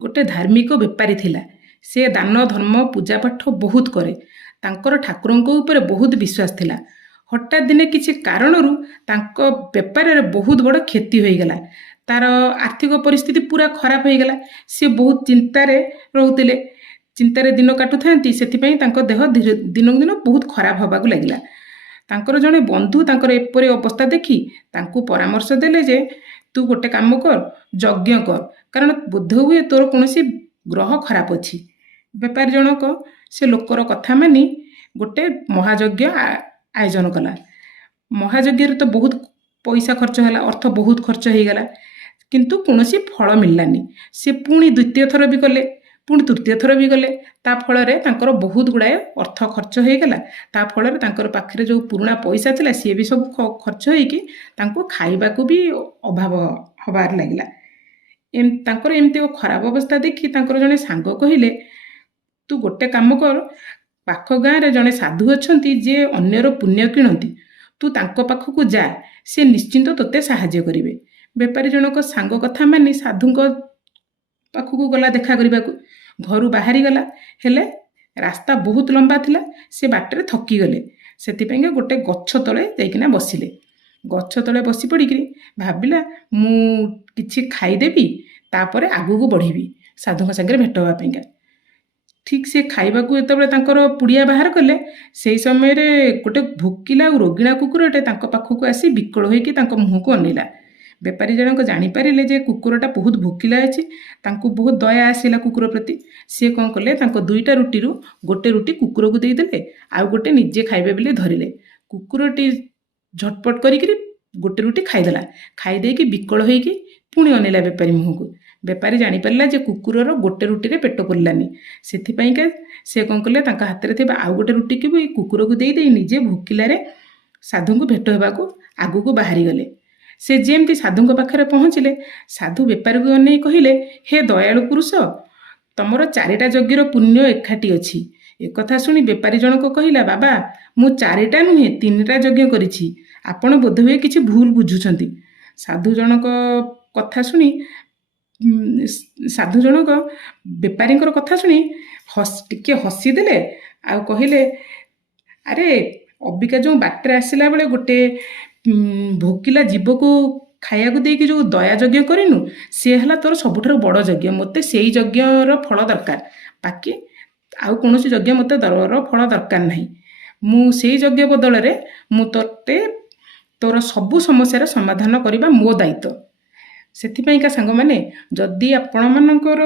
गोटे धार्मिक बेपारी थिला। से दान धर्म पूजा पाठ बहुत करे। तांकर ठाकुरଙ୍କ ଉପରେ ବହୁତ ବିଶ୍ୱାସ ଥିଲା। ହଠାତ୍ ଦିନେ କିଛି କାରଣରୁ ତାଙ୍କ ବେପାରରେ ବହୁତ ବଡ଼ କ୍ଷତି ହୋଇଗଲା। ତାର ଆର୍ଥିକ ପରିସ୍ଥିତି ପୁରା ଖରାପ ହୋଇଗଲା। ସେ ବହୁତ ଚିନ୍ତାରେ ରହୁଥିଲେ। ଚିନ୍ତାରେ ଦିନ କାଟୁଥାନ୍ତି। ସେଥିପାଇଁ ତାଙ୍କ ଦେହ ଦିନକୁ ଦିନ ବହୁତ ଖରାପ ହେବାକୁ ଲାଗିଲା। ତାଙ୍କର ଜଣେ ବନ୍ଧୁ ତାଙ୍କର ଏପରି ଅବସ୍ଥା ଦେଖି ତାଙ୍କୁ ପରାମର୍ଶ ଦେଲେ ଯେ ତୁ ଗୋଟେ କାମ କର, ଯଜ୍ଞ କର, କାରଣ ବୋଧହୁଏ ତୋର କୌଣସି ଗ୍ରହ ଖରାପ ଅଛି। ବେପାରୀ ଜଣକ ସେ ଲୋକର କଥା ମାନି ଗୋଟେ ମହାଯଜ୍ଞ ଆୟୋଜନ କଲା। ମହାଯଜ୍ଞରେ ତ ବହୁତ ପଇସା ଖର୍ଚ୍ଚ ହେଲା, ଅର୍ଥ ବହୁତ ଖର୍ଚ୍ଚ ହେଇଗଲା, କିନ୍ତୁ କୌଣସି ଫଳ ମିଳିଲାନି। ସେ ପୁଣି ଦ୍ୱିତୀୟ ଥର ବି କଲେ, ପୁଣି ତୃତୀୟ ଥର ବି ଗଲେ। ତା ଫଳରେ ତାଙ୍କର ବହୁତ ଗୁଡ଼ାଏ ଅର୍ଥ ଖର୍ଚ୍ଚ ହେଇଗଲା। ତା ଫଳରେ ତାଙ୍କର ପାଖରେ ଯେଉଁ ପୁରୁଣା ପଇସା ଥିଲା ସିଏ ବି ସବୁ ଖର୍ଚ୍ଚ ହେଇକି ତାଙ୍କୁ ଖାଇବାକୁ ବି ଅଭାବ ହେବାରେ ଲାଗିଲା। ତାଙ୍କର ଏମିତି ଖରାପ ଅବସ୍ଥା ଦେଖି ତାଙ୍କର ଜଣେ ସାଙ୍ଗ କହିଲେ, ତୁ ଗୋଟେ କାମ କର, ପାଖ ଗାଁରେ ଜଣେ ସାଧୁ ଅଛନ୍ତି ଯିଏ ଅନ୍ୟର ପୁଣ୍ୟ କିଣନ୍ତି, ତୁ ତାଙ୍କ ପାଖକୁ ଯା, ସେ ନିଶ୍ଚିନ୍ତ ତୋତେ ସାହାଯ୍ୟ କରିବେ। ବେପାରୀ ଜଣକ ସାଙ୍ଗ କଥା ମାନି ସାଧୁଙ୍କ ପାଖକୁ ଗଲା ଦେଖା କରିବାକୁ। ଘରୁ ବାହାରିଗଲା, ହେଲେ ରାସ୍ତା ବହୁତ ଲମ୍ବା ଥିଲା। ସେ ବାଟରେ ଥକିଗଲେ। ସେଥିପାଇଁକା ଗୋଟେ ଗଛ ତଳେ ଯାଇକିନା ବସିଲେ। ଗଛ ତଳେ ବସି ପଡ଼ିକିରି ଭାବିଲା, ମୁଁ କିଛି ଖାଇଦେବି, ତାପରେ ଆଗକୁ ବଢ଼ିବି ସାଧୁଙ୍କ ସାଙ୍ଗରେ ଭେଟ ହେବା ପାଇଁକା। ଠିକ୍ ସେ ଖାଇବାକୁ ଯେତେବେଳେ ତାଙ୍କର ପୁଡ଼ିଆ ବାହାର କଲେ, ସେହି ସମୟରେ ଗୋଟେ ଭୋକିଲା ଆଉ ରୋଗିଣା କୁକୁରଟେ ତାଙ୍କ ପାଖକୁ ଆସି ବିକଳ ହୋଇକି ତାଙ୍କ ମୁହଁକୁ ଅନେଇଲା। ବେପାରୀ ଜଣକ ଜାଣିପାରିଲେ ଯେ କୁକୁରଟା ବହୁତ ଭୋକିଲା ଅଛି। ତାଙ୍କୁ ବହୁତ ଦୟା ଆସିଲା କୁକୁର ପ୍ରତି। ସିଏ କ'ଣ କଲେ, ତାଙ୍କ ଦୁଇଟା ରୁଟିରୁ ଗୋଟେ ରୁଟି କୁକୁରକୁ ଦେଇଦେଲେ, ଆଉ ଗୋଟେ ନିଜେ ଖାଇବେ ବୋଲି ଧରିଲେ। କୁକୁରଟି ଝଟପଟ କରିକିରି ଗୋଟେ ରୁଟି ଖାଇଦେଲା। ଖାଇଦେଇକି ବିକଳ ହୋଇକି ପୁଣି ଅନେଇଲା ବେପାରୀ ମୁହଁକୁ। ବେପାରୀ ଜାଣିପାରିଲା ଯେ କୁକୁରର ଗୋଟେ ରୁଟିରେ ପେଟ ପୁରିଲାନି। ସେଥିପାଇଁକା ସେ କ'ଣ କଲେ, ତାଙ୍କ ହାତରେ ଥିବା ଆଉ ଗୋଟେ ରୁଟିକି ବି କୁକୁରକୁ ଦେଇଦେଇ ନିଜେ ଭୋକିଲାରେ ସାଧୁଙ୍କୁ ଭେଟ ହେବାକୁ ଆଗକୁ ବାହାରିଗଲେ। ସେ ଯେମିତି ସାଧୁଙ୍କ ପାଖରେ ପହଞ୍ଚିଲେ, ସାଧୁ ବେପାରୀକୁ ଅନେଇ କହିଲେ, ହେ ଦୟାଳୁ ପୁରୁଷ, ତମର 4ଟା ଯଜ୍ଞର ପୁଣ୍ୟ ଏକାଠି ଅଛି। ଏକଥା ଶୁଣି ବେପାରୀ ଜଣକ କହିଲା, ବାବା, ମୁଁ 4ଟା ନୁହେଁ 3ଟା ଯଜ୍ଞ କରିଛି। ଆପଣ ବୋଧହୁଏ କିଛି ଭୁଲ ବୁଝୁଛନ୍ତି। ସାଧୁ ଜଣକ କଥା ଶୁଣି ସାଧୁ ଜଣକ ବେପାରୀଙ୍କର କଥା ଶୁଣି ଟିକେ ହସିଦେଲେ, ଆଉ କହିଲେ, ଆରେ ଅବିକା ଯେଉଁ ବାଟରେ ଆସିଲା ବେଳେ ଗୋଟେ ଭୋକିଲା ଜୀବକୁ ଖାଇବାକୁ ଦେଇକି ଯେଉଁ ଦୟା ଯଜ୍ଞ କରିନୁ, ସେ ହେଲା ତୋର ସବୁଠାରୁ ବଡ଼ ଯଜ୍ଞ। ମୋତେ ସେଇ ଯଜ୍ଞର ଫଳ ଦରକାର, ବାକି ଆଉ କୌଣସି ଯଜ୍ଞ ମୋତେ ଫଳ ଦରକାର ନାହିଁ। ମୁଁ ସେଇ ଯଜ୍ଞ ବଦଳରେ ମୁଁ ତୋର ସବୁ ସମସ୍ୟାର ସମାଧାନ କରିବା ମୋ ଦାୟିତ୍ୱ। ସେଥିପାଇଁକା ସାଙ୍ଗମାନେ, ଯଦି ଆପଣମାନଙ୍କର